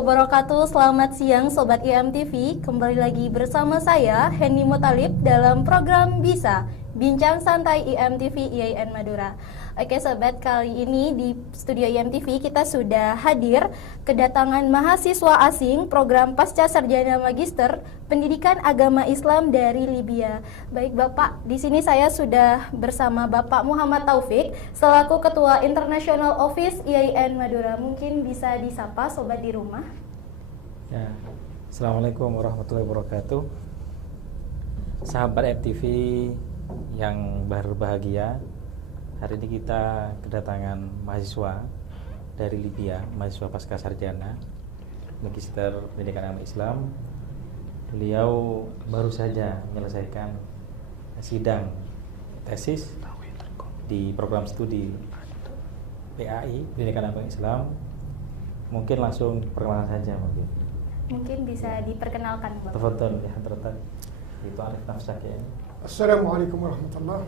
wabarakatuh. Selamat siang Sobat IMTV. Kembali lagi bersama saya Henny Mutalib dalam program Bisa Bincang Santai IMTV IAIN Madura. Oke Sobat, kali ini di studio IMTV kita sudah hadir kedatangan mahasiswa asing program Pasca Sarjana Magister Pendidikan Agama Islam dari Libya. Baik Bapak, di sini saya sudah bersama Bapak Muhammad Taufik selaku Ketua International Office IAIN Madura. Mungkin bisa disapa Sobat di rumah. Ya, Assalamualaikum warahmatullahi wabarakatuh. Sahabat FTV yang berbahagia, hari ini kita kedatangan mahasiswa dari Libya, mahasiswa pasca sarjana Magister Pendidikan Agama Islam. Beliau baru saja menyelesaikan sidang tesis di program studi PAI Pendidikan Agama Islam. Mungkin langsung perkenalan saja Mungkin bisa diperkenalkan Bapak. Tafadhal ya hadratak. Itu alif nafsak ya. Assalamualaikum warahmatullah.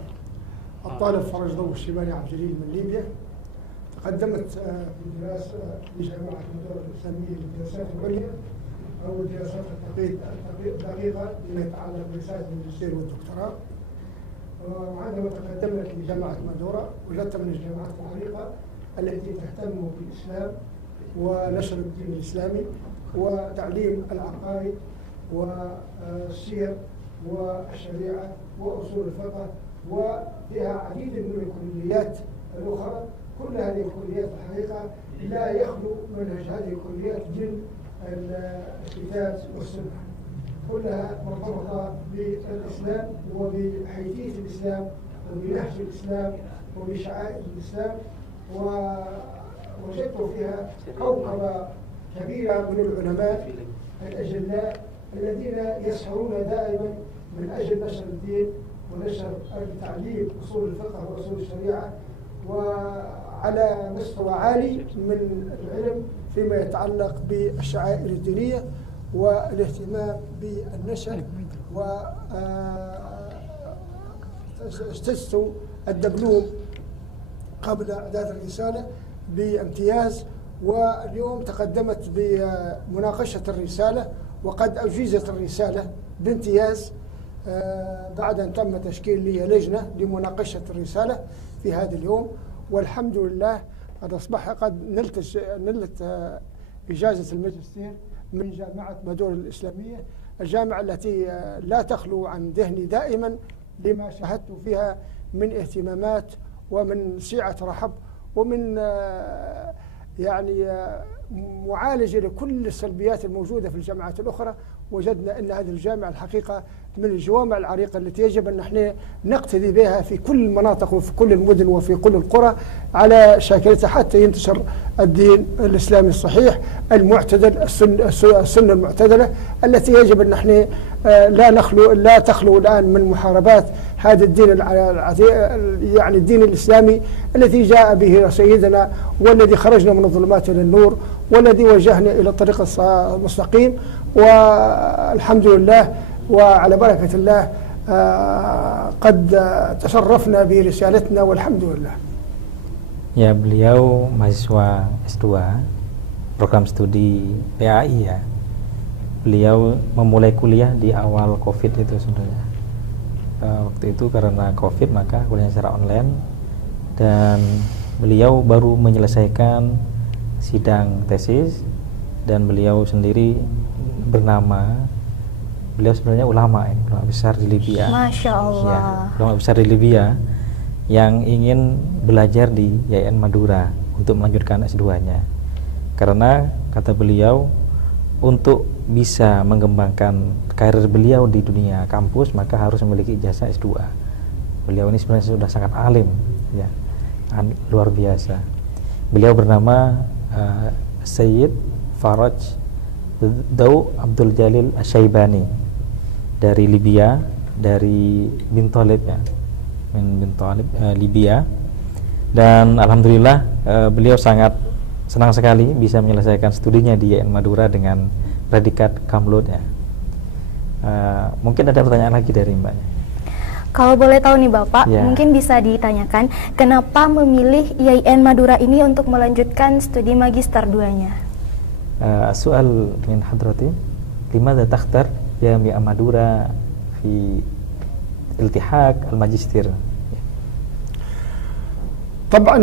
الطالب فرج ضو الشيباني عبد الجليل من ليبيا. تقدمت في دراسة في جامعة مدورة الإسلامية للدراسات العليا أو الدراسات الدقيقة بما يتعلق برسالة الماجستير والدكتوراه. وعندما تقدمت لجامعة مدورة وجدت من الجامعات العريقة التي تهتم بالإسلام ونشر الدين الإسلامي وتعليم العقائد والسير والشريعة وأصول الفقه، وفيها عديد من الكليات الأخرى. كل هذه الكليات الحقيقة لا يخلو منهج هذه الكليات من الكتاب والسنة، كلها مرتبطة بالإسلام وبحيثية الإسلام وبنهج الإسلام وبشعائر الإسلام. ووجدت فيها كوكبة كبيرة من العلماء الأجلاء الذين يسعون دائما من أجل نشر الدين ونشر تعليم أصول الفقه وأصول الشريعة وعلى مستوى عالي من العلم فيما يتعلق بالشعائر الدينية والاهتمام بالنشر. واجتزت الدبلوم قبل إعداد الرسالة بامتياز، واليوم تقدمت بمناقشة الرسالة وقد أجيزت الرسالة بامتياز بعد أن تم تشكيل لي لجنة لمناقشة الرسالة في هذا اليوم. والحمد لله قد نلت إجازة الماجستير من جامعة مدورة الإسلامية، الجامعة التي لا تخلو عن ذهني دائما لما شاهدت فيها من اهتمامات ومن سعة رحب ومن معالجة لكل السلبيات الموجودة في الجامعات الأخرى. وجدنا أن هذه الجامعة الحقيقة من الجوامع العريقة التي يجب أن نحن نقتدي بها في كل المناطق وفي كل المدن وفي كل القرى على شاكلتها حتى ينتشر الدين الإسلامي الصحيح المعتدل، السنة المعتدلة التي يجب أن نحن لا تخلو الآن من محاربات هذا الدين الدين الإسلامي الذي جاء به سيدنا والذي خرجنا من الظلمات إلى النور والذي وجهنا إلى الطريق المستقيم. والحمد لله وعلى بركة الله قد تشرفنا برسالتنا والحمد لله. Ya, beliau mahasiswa S2 program studi PAI ya. Beliau memulai kuliah di awal COVID itu sebenarnya. Waktu itu karena COVID maka kuliahnya secara online dan beliau baru menyelesaikan sidang tesis dan beliau sendiri beliau sebenarnya ulama besar di Libya. Masya Allah. Ya, ulama besar di Libya yang ingin belajar di IAIN Madura untuk melanjutkan S2-nya. Karena kata beliau untuk bisa mengembangkan karir beliau di dunia kampus maka harus memiliki ijazah S2. Beliau ini sebenarnya sudah sangat alim ya. Luar biasa. Beliau bernama Sayyid Faraj Daw Abdul Jalil Asyaibani dari Libya, dari Bin Talib ya, Bin Talib Libya. Dan alhamdulillah beliau sangat senang sekali bisa menyelesaikan studinya di IAIN Madura dengan predikat Kamlud ya. Mungkin ada pertanyaan lagi dari Mbaknya. Kalau boleh tahu nih Bapak, Ya. mungkin bisa ditanyakan kenapa memilih IAIN Madura ini untuk melanjutkan studi magister 2-nya? السؤال من حضرتي لماذا تختار جامعة مادورا في التحاق الماجستير؟ طبعا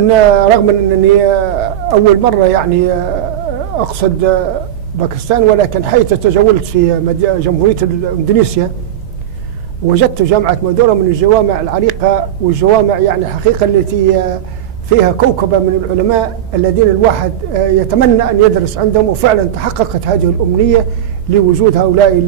رغم أنني أول مرة يعني أقصد باكستان، ولكن حيث تجولت في جمهورية إندونيسيا وجدت جامعة مادورا من الجوامع العريقة والجوامع يعني الحقيقة التي فيها كوكبة من العلماء الذين الواحد يتمنى أن يدرس عندهم، وفعلا تحققت هذه الأمنية لوجود هؤلاء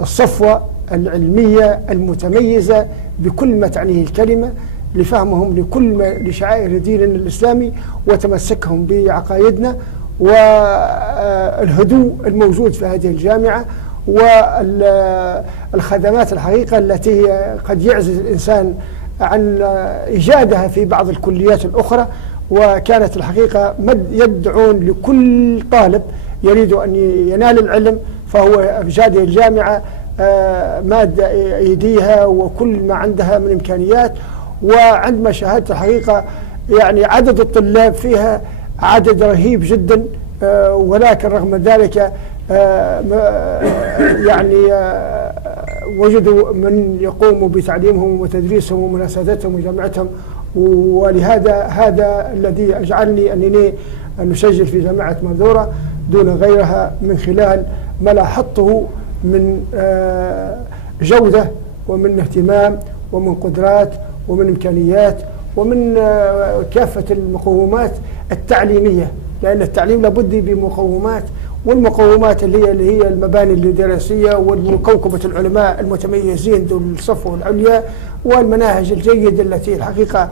الصفوة العلمية المتميزة بكل ما تعنيه الكلمة، لفهمهم لشعائر ديننا الإسلامي وتمسكهم بعقائدنا، والهدوء الموجود في هذه الجامعة، والخدمات الحقيقة التي قد يعجز الإنسان عن إيجادها في بعض الكليات الأخرى. وكانت الحقيقة يدعون لكل طالب يريد أن ينال العلم فهو في هذه الجامعة ماد أيديها وكل ما عندها من إمكانيات. وعندما شاهدت الحقيقة يعني عدد الطلاب فيها عدد رهيب جدا، ولكن رغم ذلك يعني وجدوا من يقوموا بتعليمهم وتدريسهم ومناسبتهم وجامعتهم. هذا الذي أجعلني أنني نسجل في جامعة مادورا دون غيرها من خلال ما لاحظته من جودة ومن اهتمام ومن قدرات ومن إمكانيات ومن كافة المقومات التعليمية، لأن التعليم لابد بمقومات، والمقومات اللي هي المباني الدراسية وكوكبة العلماء المتميزين ذو الصفوة العليا، والمناهج الجيدة التي الحقيقة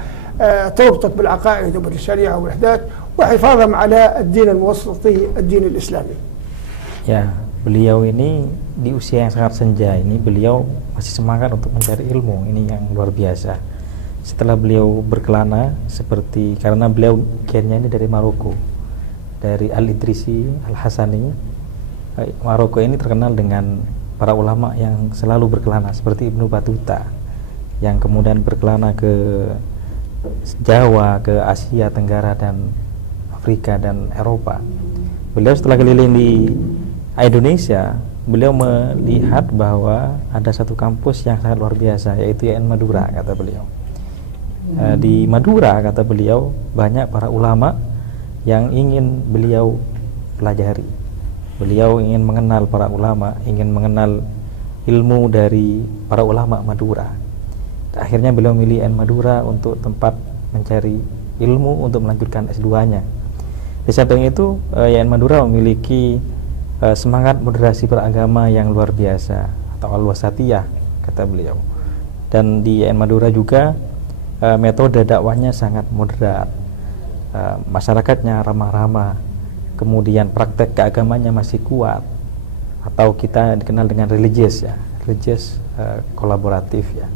تربطك بالعقائد وبالشريعة والإحداث، وحفاظا على الدين الموسطي الدين الإسلامي. Ya, beliau ini di usia yang sangat senja ini beliau masih semangat untuk mencari ilmu, ini yang luar biasa. Setelah beliau berkelana seperti, karena beliau kiainya ini dari Maroko, dari Al-Idrisi Al-Hasani. Maroko ini terkenal dengan para ulama yang selalu berkelana seperti Ibnu Battuta yang kemudian berkelana ke Jawa, ke Asia Tenggara dan Afrika dan Eropa. Beliau setelah keliling di Indonesia, beliau melihat bahwa ada satu kampus yang sangat luar biasa, yaitu IAIN Madura, kata beliau. Di Madura, kata beliau, banyak para ulama yang ingin beliau pelajari. Beliau ingin mengenal para ulama, ingin mengenal ilmu dari para ulama Madura. Akhirnya beliau memilih IAIN Madura untuk tempat mencari ilmu untuk melanjutkan S2-nya. Di samping itu, IAIN Madura memiliki semangat moderasi beragama yang luar biasa, atau al-wasatiyah, kata beliau. Dan di IAIN Madura juga metode dakwahnya sangat moderat, masyarakatnya ramah-ramah, kemudian praktek keagamanya masih kuat, atau kita dikenal dengan religius ya, religius kolaboratif ya.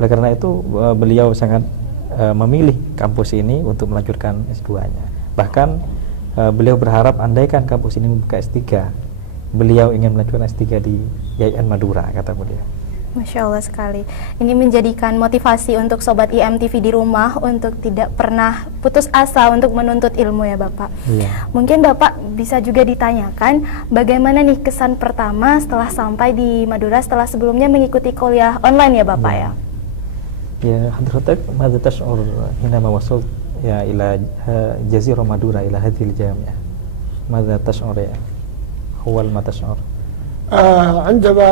Oleh karena itu beliau sangat memilih kampus ini untuk melanjutkan S2-nya. Bahkan beliau berharap andaikan kampus ini membuka S3, beliau ingin melanjutkan S3 di IAIN Madura, kata beliau. Masya Allah sekali. Ini menjadikan motivasi untuk Sobat IMTV di rumah untuk tidak pernah putus asa untuk menuntut ilmu ya Bapak. Iya. Mungkin Bapak bisa juga ditanyakan bagaimana nih kesan pertama setelah sampai di Madura setelah sebelumnya mengikuti kuliah online ya Bapak ya. Ya, حضرتك ماذا تشعر حينما وصلت يا إلى جزيرة مادورا إلى هذه الجامعة؟ ماذا تشعر يا أول ما تشعر؟ عندما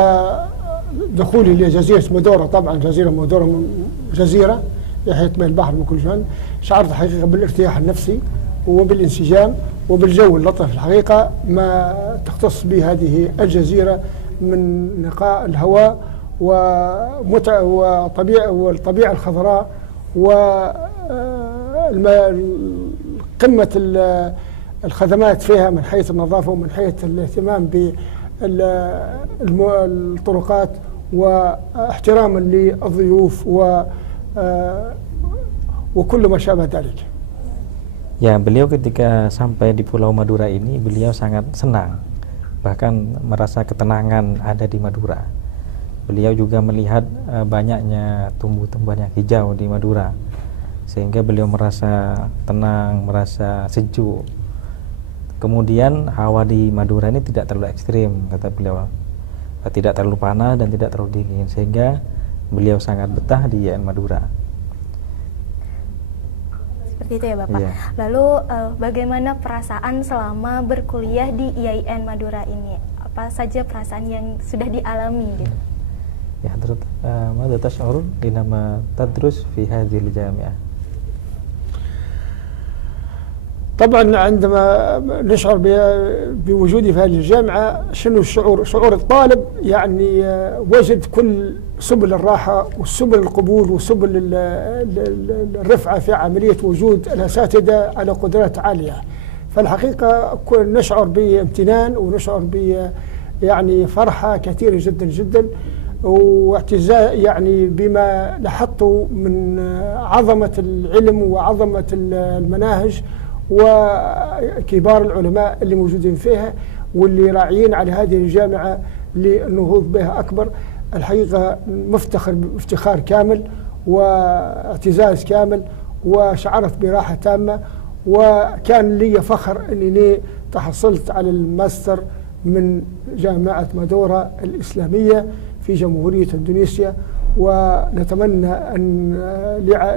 دخولي لجزيرة مادورا، طبعا جزيرة مادورا جزيرة يحيط بين البحر من كل جانب، شعرت الحقيقة بالارتياح النفسي وبالانسجام وبالجو اللطيف الحقيقة ما تختص به هذه الجزيرة من نقاء الهواء والطبيعة الخضراء وقمة الخدمات فيها من حيث النظافة ومن حيث الاهتمام بالطرقات واحتراما للضيوف وكل ما شابه ذلك. Ya, beliau ketika sampai di Pulau Madura ini beliau sangat senang, bahkan merasa ketenangan ada di Madura. Beliau juga melihat banyaknya tumbuh-tumbuhan yang hijau di Madura, sehingga beliau merasa tenang, merasa sejuk. Kemudian hawa di Madura ini tidak terlalu ekstrim, kata beliau, tidak terlalu panas dan tidak terlalu dingin, sehingga beliau sangat betah di IAIN Madura. Seperti itu ya Bapak. Iya. Lalu bagaimana perasaan selama berkuliah di IAIN Madura ini? Apa saja perasaan yang sudah dialami gitu? Ya, terus ماذا تشعر حينما تدرس في هذه الجامعة؟ طبعا عندما نشعر بوجودي في هذه الجامعة، شنو الشعور؟ شعور الطالب يعني وجد كل سبل الراحة وسبل القبول وسبل الرفعة في عملية وجود الأساتذة على قدرات عالية. فالحقيقة نشعر بامتنان ونشعر يعني فرحة كثيرة جدا جدا، واعتزاز يعني بما لاحظته من عظمة العلم وعظمة المناهج وكبار العلماء اللي موجودين فيها واللي راعيين على هذه الجامعة للنهوض بها أكبر. الحقيقة مفتخر افتخار كامل واعتزاز كامل، وشعرت براحة تامة، وكان لي فخر أنني تحصلت على الماستر من جامعة مادورا الإسلامية في جمهورية إندونيسيا. ونتمنى أن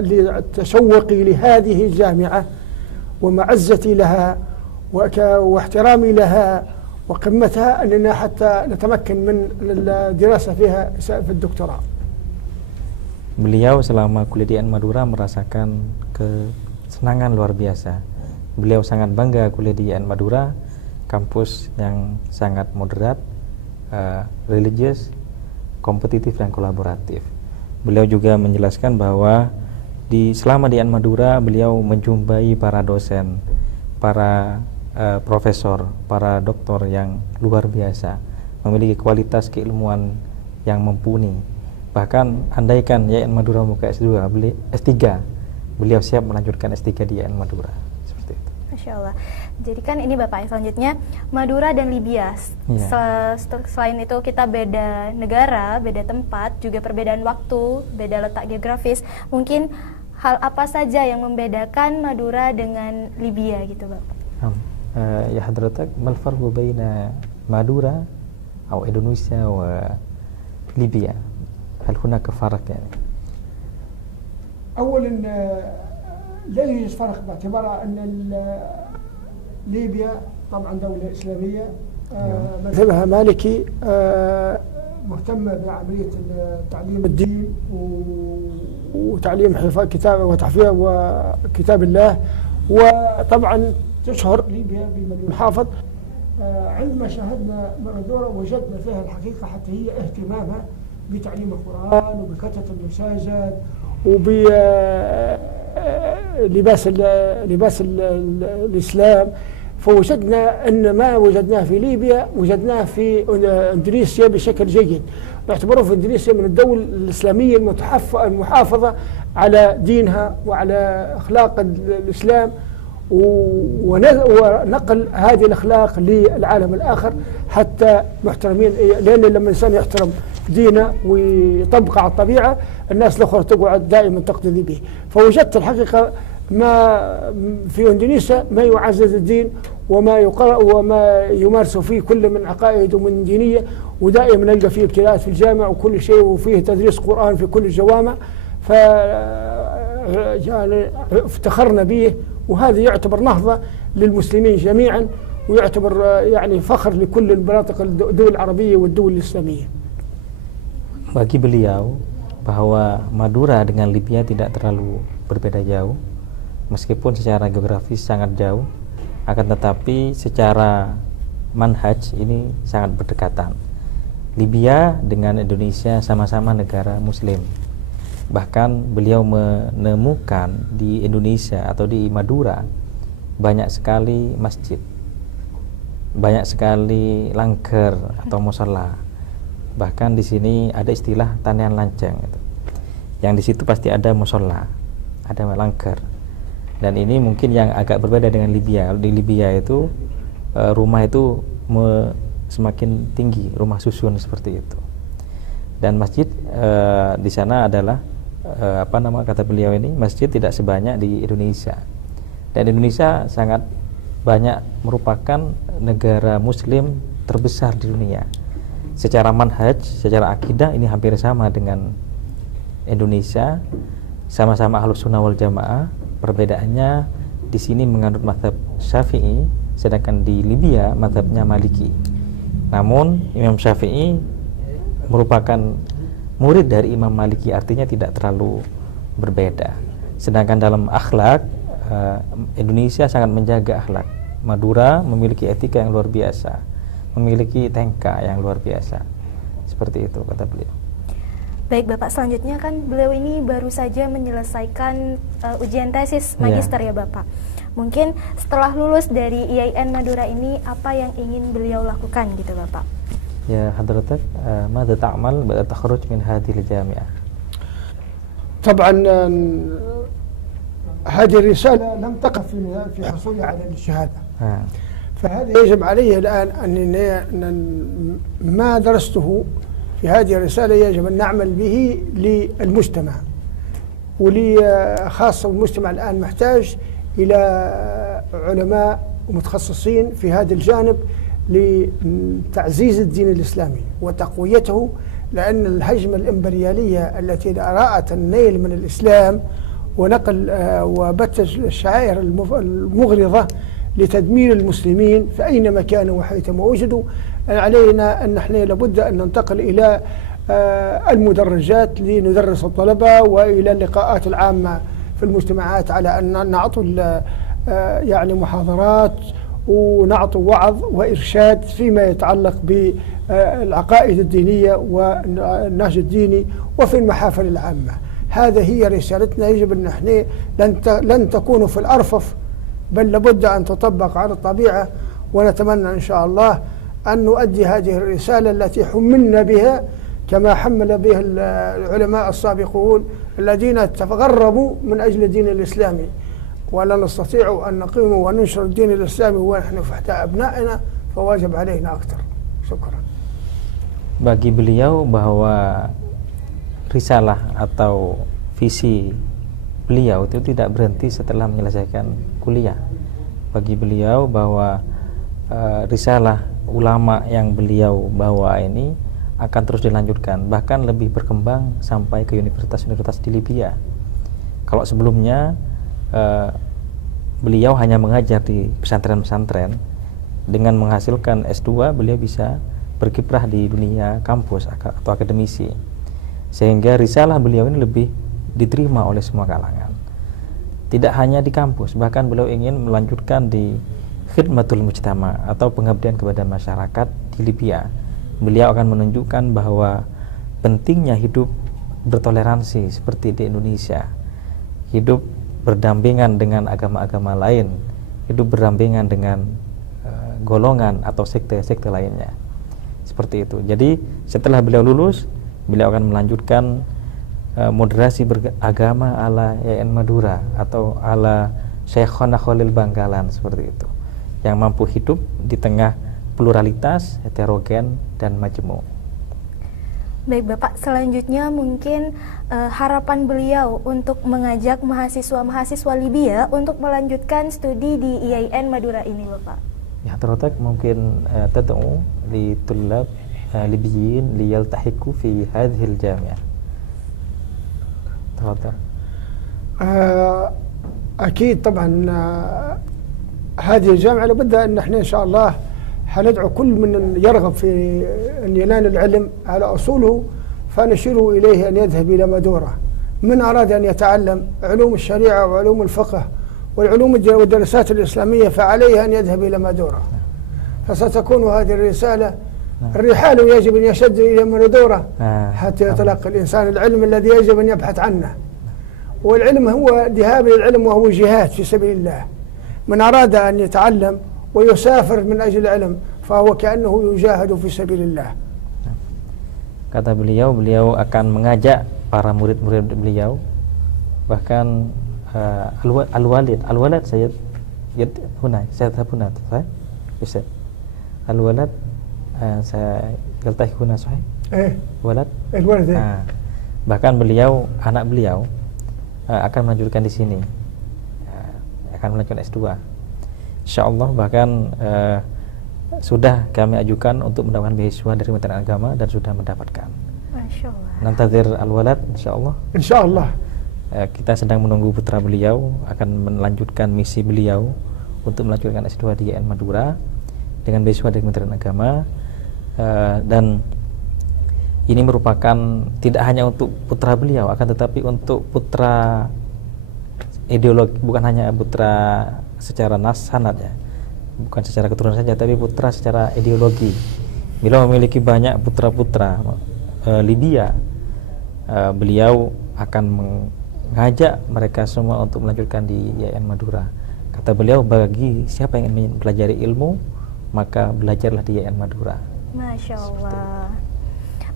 لتشوقي لهذه الجامعة ومعزتي لها واحترامي لها وقمتها أننا حتى نتمكن من الدراسة فيها في الدكتوراه. Beliau selama kuliah di IAIN Madura merasakan kesenangan luar biasa. Beliau sangat bangga kuliah di IAIN Madura, kampus yang sangat moderat, religius, kompetitif dan kolaboratif. Beliau juga menjelaskan bahwa selama di IAIN Madura beliau menjumpai para dosen, para profesor, para doktor yang luar biasa, memiliki kualitas keilmuan yang mumpuni. Bahkan andaikan IAIN Madura membuka S2, S3, beliau siap melanjutkan S3 di IAIN Madura. Seperti itu. Masya Allah. Jadi kan ini Bapak, selanjutnya Madura dan Libya. Selain itu kita beda negara, beda tempat, juga perbedaan waktu, beda letak geografis. Mungkin hal apa saja yang membedakan Madura dengan Libya gitu Bapak? Ya hadratak, mal farqu baina Madura atau Indonesia wa Libya? هل هناك فرق يعني؟ أولا لا يوجد فرق باعتبار أن ليبيا طبعا دولة إسلامية مذهبها مالكي، مهتمة بعملية تعليم الدين وتعليم كتاب وتحفيظ وكتاب الله، وطبعا تشهر ليبيا بمليون حافظ. عندما شاهدنا مادورا وجدنا فيها الحقيقة حتى هي اهتمامها بتعليم القرآن وبكثرة المساجد وبلباس الإسلام. فوجدنا أن ما وجدناه في ليبيا وجدناه في إندونيسيا بشكل جيد. نعتبره في إندونيسيا من الدول الإسلامية المحافظة على دينها وعلى أخلاق الإسلام، ونقل هذه الأخلاق للعالم الآخر حتى محترمين. لأن لما الإنسان يحترم دينه ويطبق على الطبيعة، الناس الأخرى تقعد دائما تقتدي به. فوجدت الحقيقة ما في إندونيسيا ما يعزز الدين وما يمارس فيه كل من عقائد ومن دينية، ودائما نلقى فيه ابتلاءات في الجامع وكل شيء، وفيه تدريس قرآن في كل الجوامع. ف يعني افتخرنا به، وهذا يعتبر نهضة للمسلمين جميعا، ويعتبر يعني فخر لكل المناطق الدول العربية والدول الإسلامية. Bagi beliau bahwa Madura dengan Libya tidak terlalu berbeda jauh, meskipun secara geografis sangat jauh, akan tetapi secara manhaj ini sangat berdekatan. Libya dengan Indonesia sama-sama negara Muslim. Bahkan beliau menemukan di Indonesia atau di Madura banyak sekali masjid, banyak sekali langgar atau musala. Bahkan di sini ada istilah tanian lanceng gitu. Yang di situ pasti ada musala, ada langgar. Dan ini mungkin yang agak berbeda dengan Libya. Di Libya itu rumah itu semakin tinggi, rumah susun seperti itu. Dan masjid di sana adalah kata beliau ini, masjid tidak sebanyak di Indonesia. Dan Indonesia sangat banyak merupakan negara muslim terbesar di dunia. Secara manhaj, secara akidah ini hampir sama dengan Indonesia, sama-sama Ahlus Sunnah wal Jamaah. Perbedaannya di sini menganut mazhab Syafi'i, sedangkan di Libya mazhabnya Maliki. Namun Imam Syafi'i merupakan murid dari Imam Maliki, artinya tidak terlalu berbeda. Sedangkan dalam akhlak, Indonesia sangat menjaga akhlak. Madura memiliki etika yang luar biasa, memiliki tengka yang luar biasa. Seperti itu kata beliau. Baik Bapak, selanjutnya kan beliau ini baru saja menyelesaikan ujian tesis magister ya Bapak. Mungkin setelah lulus dari IAIN Madura ini, apa yang ingin beliau lakukan gitu Bapak? Ya hadratak, ماذا تعمل بعد التخرج من هذه الجامعة؟ طبعا هذه الرسالة لم تقف في حصولها على الشهادة. فهذا يجب عليه الآن أن ما درسته في هذه الرسالة يجب أن نعمل به للمجتمع، خاصة المجتمع الآن محتاج إلى علماء ومتخصصين في هذا الجانب لتعزيز الدين الإسلامي وتقويته، لأن الهجمة الإمبريالية التي رأت النيل من الإسلام ونقل وبث الشعائر المغرضة لتدمير المسلمين فأينما كانوا وحيثما وجدوا، علينا أن نحن لابد أن ننتقل إلى المدرجات لندرس الطلبة، وإلى اللقاءات العامة في المجتمعات على أن نعطوا يعني محاضرات ونعطوا وعظ وإرشاد فيما يتعلق بالعقائد الدينية والنهج الديني وفي المحافل العامة. هذا هي رسالتنا، يجب أن نحن لن تكون في الأرفف، بل لابد أن تطبق على الطبيعة، ونتمنى إن شاء الله أن نؤدي هذه الرسالة التي حملنا بها كما حمل بها العلماء السابقون الذين تغربوا من أجل الدين الإسلامي، ولا نستطيع أن نقيم وننشر الدين الإسلامي ونحن فحتى أبنائنا، فواجب علينا أكثر. شكرا. Bagi beliau bahwa risalah atau visi beliau itu tidak berhenti setelah menyelesaikan kuliah. Bagi beliau bahwa risalah ulama yang beliau bawa ini akan terus dilanjutkan, bahkan lebih berkembang sampai ke universitas-universitas di Libya. Kalau sebelumnya beliau hanya mengajar di pesantren-pesantren, dengan menghasilkan S2 beliau bisa berkiprah di dunia kampus atau akademisi, sehingga risalah beliau ini lebih diterima oleh semua kalangan. Tidak hanya di kampus, bahkan beliau ingin melanjutkan di khidmatul mujtama atau pengabdian kepada masyarakat di Libya. Beliau akan menunjukkan bahwa pentingnya hidup bertoleransi seperti di Indonesia, hidup berdampingan dengan agama-agama lain, hidup berdampingan dengan golongan atau sekte-sekte lainnya. Seperti itu. Jadi setelah beliau lulus, beliau akan melanjutkan moderasi beragama ala IAIN Madura atau ala Syekhona Khalil Bangkalan, seperti itu, yang mampu hidup di tengah pluralitas, heterogen, dan majemuk. Baik Bapak, selanjutnya mungkin harapan beliau untuk mengajak mahasiswa-mahasiswa Libya untuk melanjutkan studi di IAIN Madura ini Bapak. Ya حضرتك ممكن تدعو لطلاب ليبيين ليلتحقوا في هذه الجامعة. تفضل. أكيد طبعا هذه الجامعة لابد أن احنا إن شاء الله حندعو كل من يرغب في أن ينال العلم على أصوله فنشيره إليه أن يذهب إلى مادورة. من أراد أن يتعلم علوم الشريعة وعلوم الفقه والعلوم والدراسات الإسلامية فعليه أن يذهب إلى مادورة. فستكون هذه الرسالة الرحال يجب أن يشد إلى مادورة حتى يتلقى الإنسان العلم الذي يجب أن يبحث عنه. والعلم هو ذهاب للعلم وهو جهاد في سبيل الله. من أراد أن يتعلم ويسافر من أجل العلم فهو كأنه يجاهد في سبيل الله. Kata beliau akan mengajak para murid-murid beliau, bahkan al-walad saya al-walad saya yaltahi huna sahih walad bahkan anak beliau akan melanjutkan di sini, akan melanjutkan S2. Insya Allah bahkan sudah kami ajukan untuk mendapatkan beasiswa dari Kementerian Agama dan sudah mendapatkan. Masya Allah. Nantazir al-walad, insya Allah. إن شاء الله. Kita sedang menunggu putra beliau akan melanjutkan misi beliau untuk melanjutkan S2 di IAIN Madura dengan beasiswa dari Kementerian Agama, dan ini merupakan tidak hanya untuk putra beliau, akan tetapi untuk putra ideologi, bukan hanya putra secara sanad ya, bukan secara keturunan saja, tapi putra secara ideologi. Beliau memiliki banyak putra-putra Libya, beliau akan mengajak mereka semua untuk melanjutkan di IAIN Madura. Kata beliau, bagi siapa yang ingin mempelajari ilmu, maka belajarlah di IAIN Madura. Masya Allah.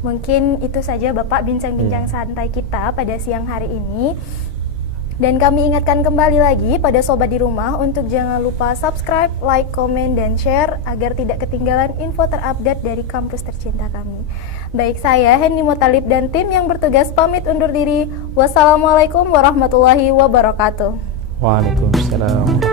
Mungkin itu saja Bapak bincang-bincang santai kita pada siang hari ini. Dan kami ingatkan kembali lagi pada sobat di rumah untuk jangan lupa subscribe, like, komen, dan share agar tidak ketinggalan info terupdate dari kampus tercinta kami. Baik, saya Henny Mutalib dan tim yang bertugas pamit undur diri. Wassalamualaikum warahmatullahi wabarakatuh. Waalaikumsalam.